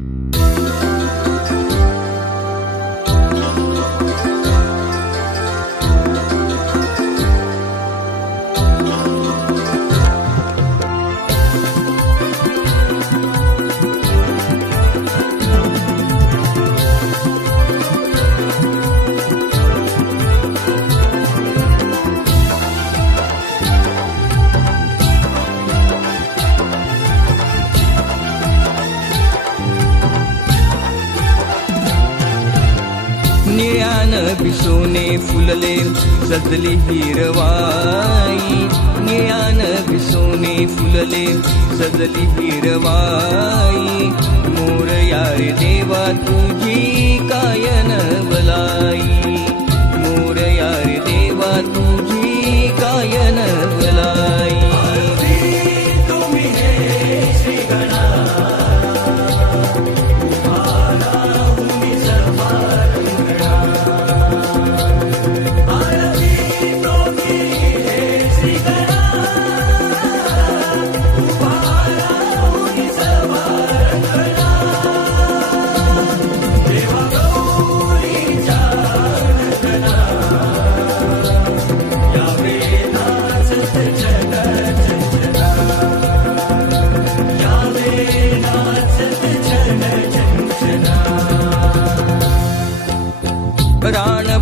Mm-hmm. बिसोने फुलले सजली हिरवाई। ज्ञान बिसोने फुलले सजली हिरवाई। मोर यार देवा तुझी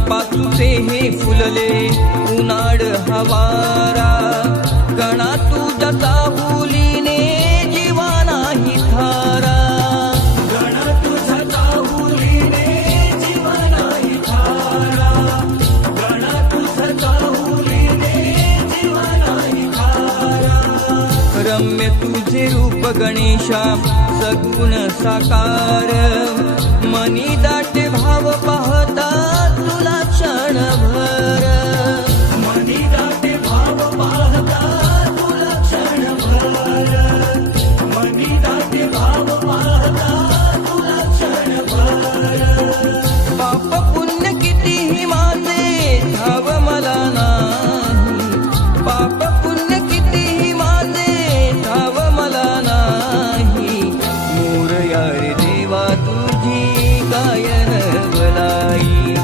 पातुचे हे फुलले. उनाड हवारा गणा तुझ्या चाहुलीने जीवा नाही थारा गणा तुझ्या चाहुलीने जीवा नाही थारा गणा तुझ्या चाहुलीने जीवा नाही थारा रम्य तुझे रूप गणेशा सगुण साकार. मनी दाटे गायन बलाई.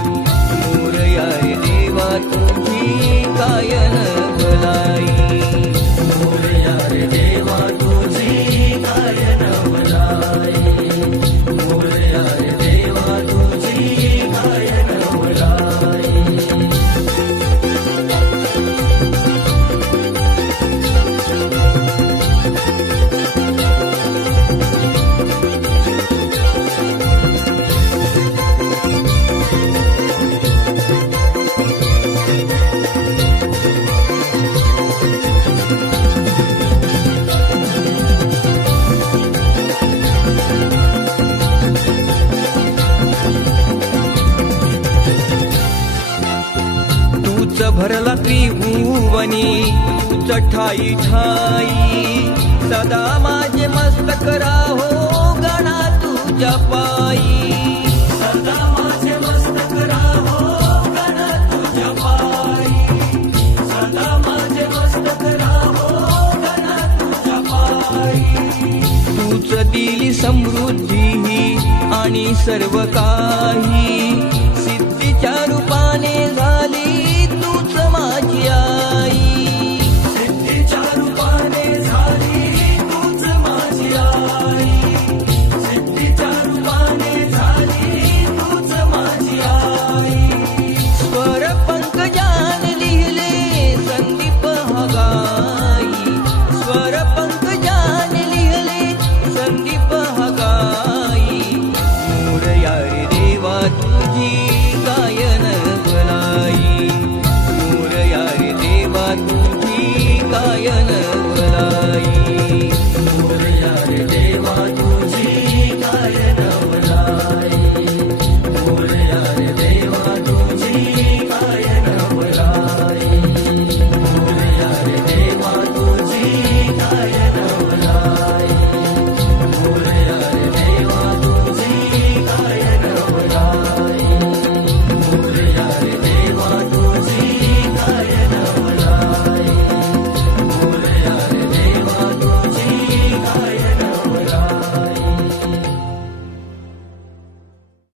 मोरया देवा तुझी गायन. भरला त्रिभुवनी. तूच ठाई ठाई सदा माझे मस्तक राहो गणा तुझ्या पायी. सदा माझे मस्तक राहो गणा तुझ्या पायी. सदा माझे मस्तक राहो गणा तुझ्या पायी. तूच दिली समृद्धी आणि सर्व काही.